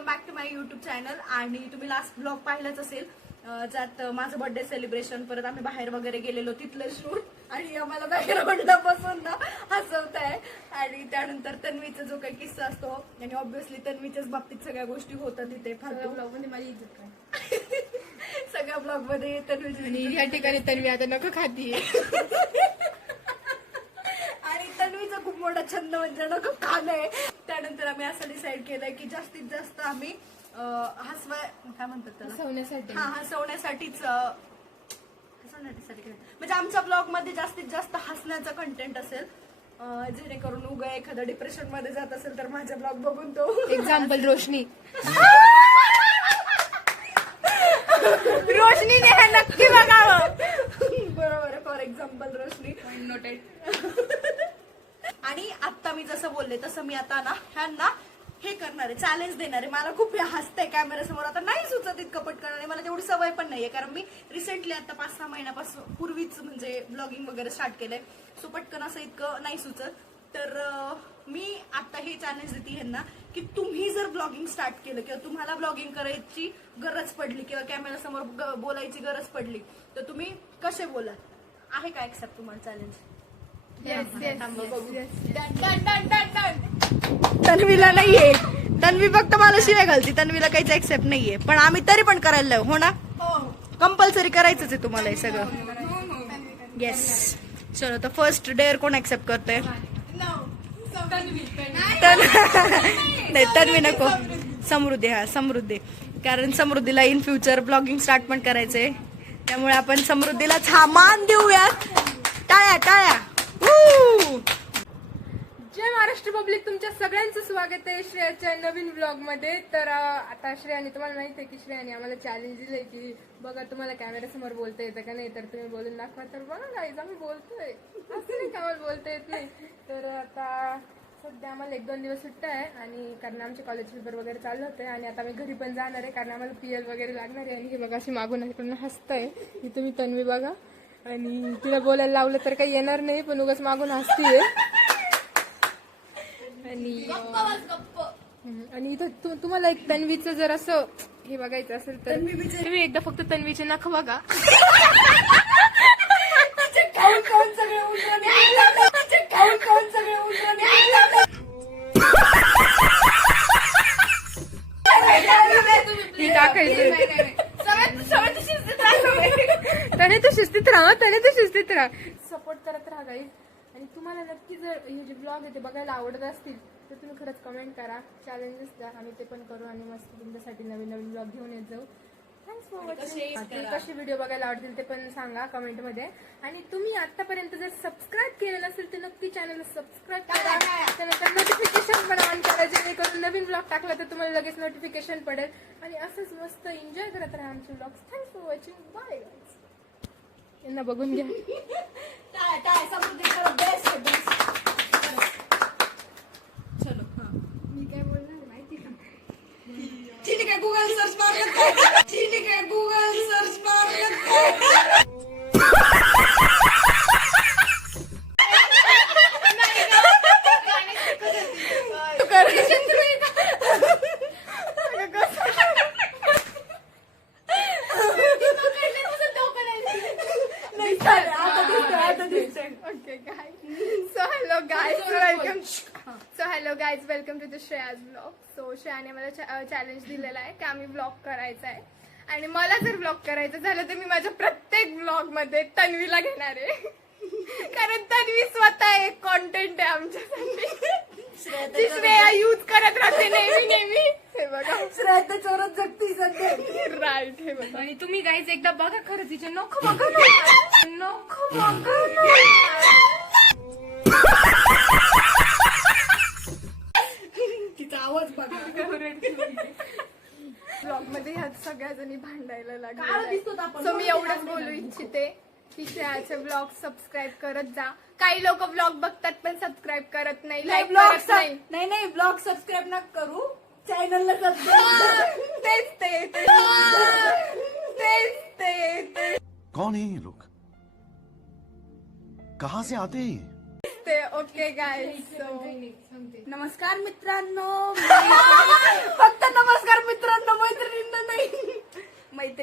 Welcome back to my YouTube channel. आणि तुम्ही last blog पाहिलाच असेल, ज्यात माझं बर्थडे सेलिब्रेशन, परत आम्ही बाहेर वगैरे गेलेलो तिथलं शूट, आणि आम्हाला बॅकग्राऊंडला बसून ना हसवत आहे. आणि त्यानंतर तन्वीचा जो काही किस्सा असतो, आणि ऑब्व्हियसली तन्वीच्याच बाबतीत सगळ्या गोष्टी होतात तिथे. फालतू ब्लॉग मध्ये माझी इज्जत काय सगळ्या ब्लॉग मध्ये तन्वीची. या ठिकाणी तन्वी आता नख खातीये. आणि तन्वीचा खूप मोठा छंद म्हणजे नको खाणं आहे. त्यानंतर आम्ही असं डिसाईड केलंय की जास्तीत जास्त आम्ही काय म्हणतात त्याला, हसवण्यासाठी. हसवण्यासाठीच म्हणजे आमच्या ब्लॉग मध्ये जास्तीत जास्त हसण्याचा कंटेंट असेल, जेणेकरून उगा एखादा डिप्रेशन मध्ये जात असेल तर माझ्या ब्लॉग बघून तो. एक्झाम्पल रोशनी. रोशनीने हे नक्की बघावं. बरोबर आहे, फॉर एक्झाम्पल रोशनी. नोटेड. आणि आता मी जसं बोलले तसं मी आता ना ह्यांना हे करणार आहे, चॅलेंज देणार आहे. मला खूप हसतंय कॅमेऱ्यासमोर, आता नाही सुचत इतकं पटकन, आणि मला तेवढी सवय पण नाहीये, कारण मी रिसेंटली आता 5-6 महिन्यापासून पूर्वीच म्हणजे ब्लॉगिंग वगैरे स्टार्ट केलंय. सो पटकन असं इतकं नाही सुचत. तर मी आता हे चॅलेंज देते ह्यांना की तुम्ही जर ब्लॉगिंग स्टार्ट केलं किंवा तुम्हाला ब्लॉगिंग करायची गरज पडली किंवा कॅमेऱ्यासमोर बोलायची गरज पडली तर तुम्ही कसे बोला. आहे का एक्सेप्ट तुम्हाला चॅलेंज? तन्वीला नाहीये, तन्वी फक्त मला शिवाय घालती, तन्वीला काहीच एक्सेप्ट नाहीये. पण आम्ही तरी पण करायला लावू, हो ना? कंपल्सरी करायचंच आहे तुम्हाला हे सगळं. येस. चलो, तर फर्स्ट डेअर कोण एक्सेप्ट करतोय? नाही, तन्वी नको. समृद्धी. हा, समृद्धी. कारण समृद्धीला इन फ्युचर ब्लॉगिंग स्टार्ट पण करायचंय, त्यामुळे आपण समृद्धीलाच हा मान देऊयात. टाळ्या टाळ्या. जय महाराष्ट्र पब्लिक, तुमच्या सगळ्यांचं स्वागत आहे श्रेयाच्या नवीन ब्लॉग मध्ये. तर आता श्रेयाने, तुम्हाला माहिती आहे की श्रेयाने आम्हाला चॅलेंज दिलंय की बघा तुम्हाला कॅमेऱ्यासमोर बोलता येतं का नाही, तर तुम्ही बोलून दाखवा. तर बघा गाईज, आम्ही बोलतोय, असं नाही का आम्हाला बोलता येत नाही. तर आता सध्या आम्हाला 1-2 दिवस सुट्ट्या आहे, आणि कारण आमचे कॉलेज पेपर वगैरे चालू होते, आणि आता मी घरी पण जाणार आहे कारण आम्हाला PL वगैरे लागणार आहे. आणि हे बघा अशी मागून ऐकून हसतंय की तुम्ही तन्वी बघा, आणि तिला बोलायला लावलं तर काही येणार नाही, पण उगाच मागून हसतीये. आणि इथं तुम्हाला एक तन्वीचं जर असं हे बघायचं असेल तर तुम्ही एकदा फक्त तन्वीचे नख बघा. त्याने तर शिस्तीत राहा, सपोर्ट करत राहा गाईज. आणि तुम्हाला नक्की जर हे जे ब्लॉग आहे ते बघायला आवडत असतील तर तुम्ही खरंच कमेंट करा, चॅलेंजेस द्या, आम्ही ते पण करू, आणि मस्त तुमच्यासाठी नवीन ब्लॉग घेऊन येत जाऊ. Thanks for watching. कसे व्हिडिओ बघायला आवडतील ते पण सांगा कमेंटमध्ये. आणि तुम्ही आतापर्यंत जर सबस्क्राईब केलं नसेल तर नक्की चॅनलला सबस्क्राईब करा, त्यानंतर नोटिफिकेशन पण ऑन करा, जेणेकरून नवीन ब्लॉग टाकला तर तुम्हाला लगेच नोटिफिकेशन पडेल. आणि असंच मस्त एन्जॉय करत राहा आमचे blogs. Thanks for watching. Bye. यांना बघून घ्या. चलो, मी काय बोलणार माहिती का? ठीक आहे, गूगल सर्च मारलं. ठीक आहे, गूगल सर्च मारलं. Hello guys, welcome to the Shreya's blog. So श्रेयाने मला चॅलेंज दिलेला आहे की आम्ही ब्लॉग करायचा आहे, आणि मला जर ब्लॉग करायचं झालं तर मी माझ्या प्रत्येक ब्लॉग मध्ये तन्वीला घेणार आहे. कारण तन्वी स्वतः एक कॉन्टेंट आहे आमच्यासाठी. श्रेया यूज करत राहते नेहमी. हे बघा, श्रेया चोरत जगती सध्या. राईट. हे बघा. आणि तुम्ही गाईज एकदा बघा खरं तिचे नख बघा ना. नख बघा ना. तिचा आवाज बघा. ब्लॉग मध्ये ह्या सगळ्या जणी भांडायला काळं लागल्या. दिसतो आपण. सो मी एवढंच बोलू इच्छिते की श्रेयाचे ब्लॉग सबस्क्राईब करत जा. काही लोक ब्लॉग बघतात पण सबस्क्राईब करत नाही, लाईक करत नाही. नाही, ब्लॉग सबस्क्राईब नका करू, चॅनलला सबस्क्राईब. तेच. कौन है ये लोग, कहाँ से आते हैं? Okay guys. नमस्कार मित्रांनो. फक्त नमस्कार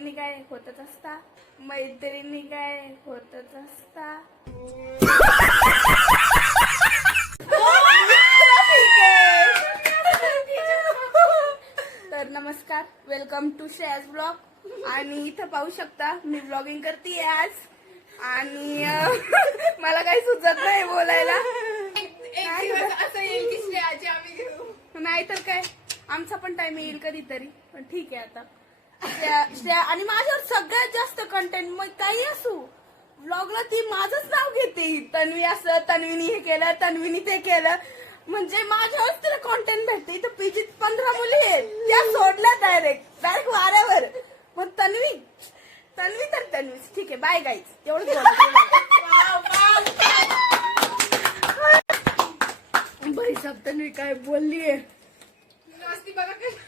मैत्रिणी काय होतच असता, मैत्रिणी काय होतच असता. तर नमस्कार, वेलकम टू श्रेयास ब्लॉग. आणि इथं पाहू शकता मी ब्लॉगिंग करते आज. आणि मला काही सुचत नाही बोलायला. असं येईल की श्रेयाची आम्ही घेऊ. नाही तर काय, आमचा पण टाइम येईल कधीतरी. पण ठीक आहे आता श्रेया आणि माझ्यावर सगळ्यात जास्त कंटेंट, मग काही असू व्लॉगला ती माझंच नाव घेते. तन्वी असं, तन्वीनी हे केलं, तन्वीनी ते केलं, म्हणजे माझ्यावर तिला कॉन्टेंट भेटते. इथं पीजीत 15 मुली आहेत, त्या सोडल्या डायरेक्ट वाऱ्यावर. मग तन्वी तर तन्वी. ठीक आहे, बाय गाईज. एवढंच बाई साहेब, तन्वी काय बोललीये. मस्ती बघा कशी.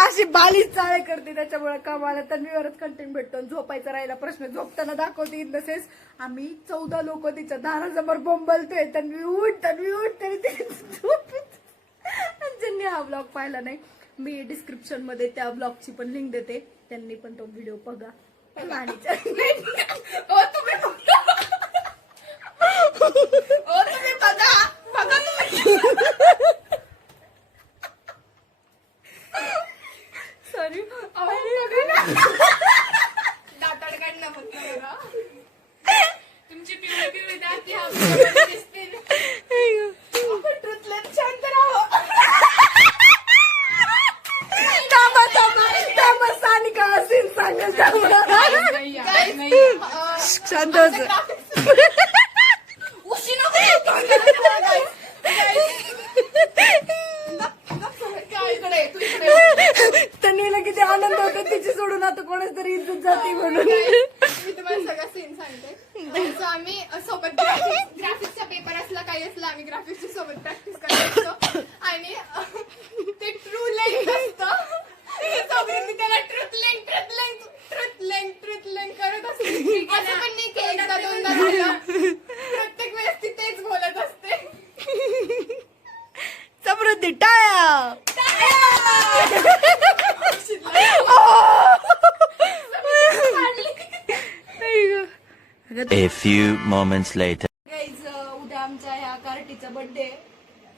अशी बालीच चाळे करते, त्याच्यामुळे कामाला तन्वीवरच कंटेंट भेटतो. झोपायचा राहिला प्रश्न, झोपताना दाखवते. इन द सेन्स आम्ही 14 लोक तिच्या दारासमोर बोंबलतोय, तन्वी उठ तरी ते झोपीत. ज्यांनी हा ब्लॉग पाहिला नाही, मी डिस्क्रिप्शन मध्ये त्या ब्लॉगची पण लिंक देते, त्यांनी पण तो व्हिडिओ बघा. तुम्ही बघा सॉरी. दाताड काढणं फक्त बघा. तुमची पिवळी दाती आपल्याला दिसते. ट्रुथलेस शांत राहो. सानिका असेल सांगेल शांत तन्वीला किती आनंद होतो तिची सोडून आता कोणाच तरी इज्जत जाते म्हणून. मी तुम्हाला सगळा सीन सांगते. सो आम्ही सोबत ग्राफिक्सचा पेपर असला काही असला, आम्ही ग्राफिक्सची सोबत प्रॅक्टिस करायचो. आणि ते ट्रू लेंथ असतं, त्याला ट्रुथ लेंथ करत असते. असं पण नाही की एकदा दोनदा झालं, प्रत्येक वेळेस ती तेच बोलत असते. समृद्धी टाळ्या. A few moments later. Guys, उद्या आमच्या ह्या कार्टीचा बर्थडे.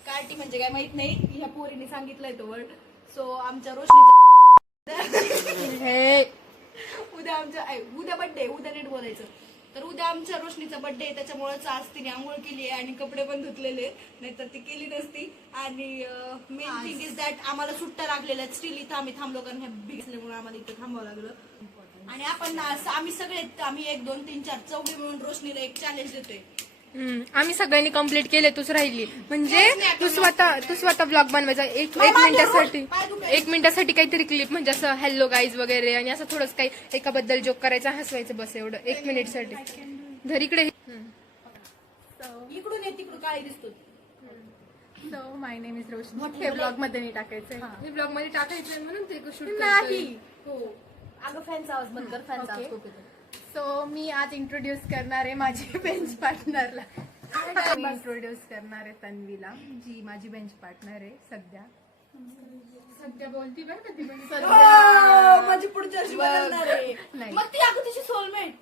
कार्टी म्हणजे काय माहित नाही, ह्या पोरीने सांगितलंय तो वर्ड. सो आमच्या रोशनीचा उद्या बर्थडे, उद्या नीट बोलायचं. तर उद्या आमच्या रोशनीचा बर्थडे आहे, त्याच्यामुळेच आज तिने आंघोळ केली आहे आणि कपडे पण धुतलेले, नाहीतर ती केली नसती. आणि मेन थिंग इज दॅट आम्हाला सुट्ट्या लागलेल्या आहेत. स्टील इथं आम्ही थांबलो, कारण ह्या भिजल्यामुळे आम्हाला इथं थांबावं लागलं. आणि आपण आम्ही सगळे 1 2 3 4 चौघे मिळून रोशनीला एक चॅलेंज देतोय. आम्ही सगळ्यांनी कंप्लीट केले, तूच राहिली. म्हणजे तू स्वतः ब्लॉग बनवायचा एक मिनिटासाठी काहीतरी क्लिप, म्हणजे असं हॅलो गाईज वगैरे, आणि असं थोडंच काही एकाबद्दल जोक करायचा, हसवायचं, बस एवढं 1 मिनिटसाठी. घरी इकडे इकडून ये, तिकडून काळी दिसतो. सो माय नेम इज रोशनी. हे ब्लॉग मध्ये नाही टाकायचंय, हे ब्लॉग मध्ये टाकायचंय म्हणून ते शूट नाही. हो, अगं फॅनचा आवाज बंद कर, फॅनचा आवाज खूप येतो. सो मी आज इंट्रोड्यूस करणार आहे माझी बेंच पार्टनरला. मी इंट्रोड्यूस करणार आहे तन्वीला, जी माझी बेंच पार्टनर आहे सध्या बोलती बरं का ती पण. माझी पुढच्या वर्षी बदलणार आहे. नाही. मग ती अगं तिची सोलमेट.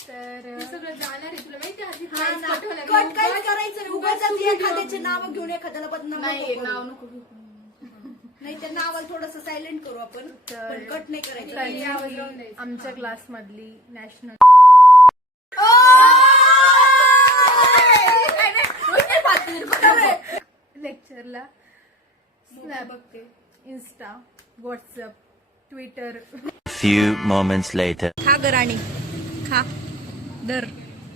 तर सगळं जाणार आहे, तुला माहिती आहे कट काहीच करायचं नाही. उगाच एखाद्याचे नाव घेऊन एखाद्याला बदनाम नाव नको. नाही, त्या नावाला थोडस सायलेंट करू आपण, पण कट नाही करायचं. आमच्या क्लास मधली नॅशनल लेक्चरला स्नॅप बघते, Insta, WhatsApp, Twitter. Few moments later. खा ग राणी, खा, दर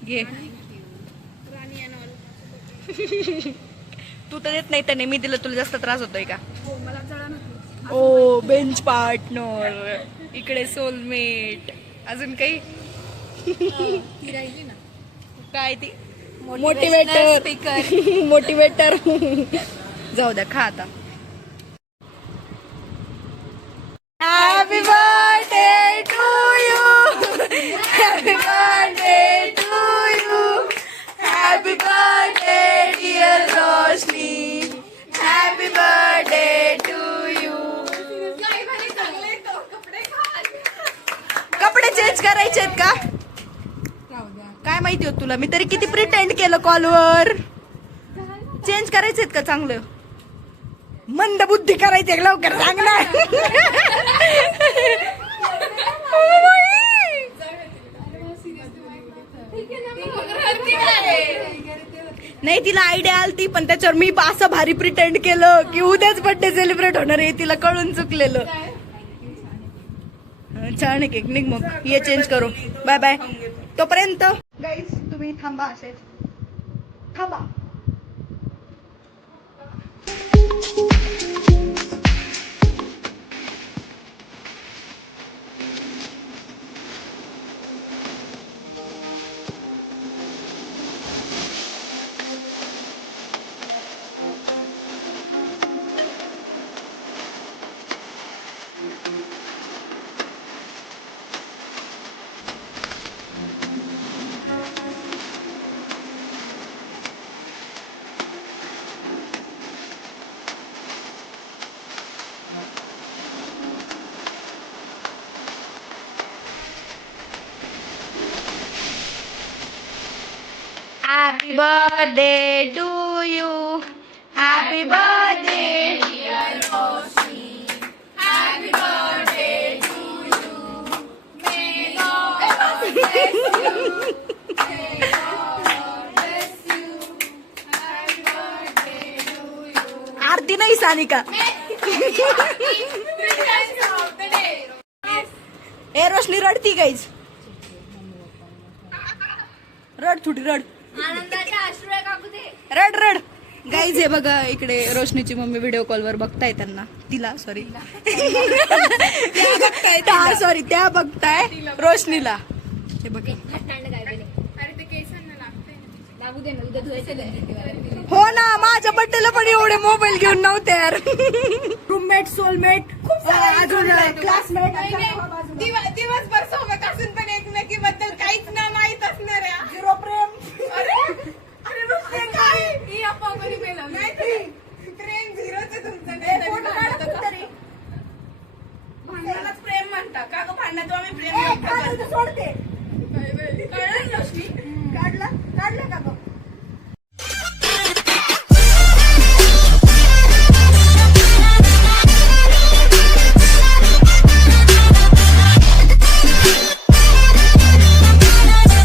घे. तू तर देत नाही, त्याने मी दिलं, तुला जास्त त्रास होतोय का? ओ बेंच पार्टनर, इकडे सोलमेट, अजून काही राहिली ना काय ती मोटिवेटर स्पीकर मोटिवेटर. जाऊ द्या, खा आता. Happy birthday to you, happy birthday to you, change करायचे आहेत का काय माहिती होत तुला मी तरी किती प्रिटेंड केलं कॉलवर चेंज करायचे आहेत का चांगलं मंद बुद्धी करायचे लवकर सांग ना नाही तिला आयडिया आलती पण त्याच्यावर मी असं भारी प्रिटेंड केलं की उद्याच बर्थडे सेलिब्रेट होणार आहे तिला कळून चुकलेलं छान आहे केक निघ मग ये चेंज करू बाय बाय तोपर्यंत गाईज तुम्ही थांबा असेच थांबा Happy birthday to you. Happy birthday, dear Roshi. Happy birthday to you. May God bless you. May God bless you. Happy birthday to you. आरती नाही सानिका. ए रोशनी रडती गाईज रड थोडी रड रड रड गाईज हे बघा इकडे रोशनीची मम्मी व्हिडिओ कॉलवर बघताय त्यांना तिला सॉरी सॉरी त्या बघताय रोशनीला हे बघा हो ना माझ्या बड्डेला पण एवढे मोबाईल घेऊन नव्हते यार रूममेट सोलमेट अजून क्लासमेट दिवसभर सोबत असून पण एकमेकीबद्दल काहीच ना माहित असणार आहे. झिरो प्रेम प्रेम झिरोच आहे तुमचं भांडणालाच प्रेम म्हणता का ग भांडणात आम्ही प्रेम म्हणतो. सोडते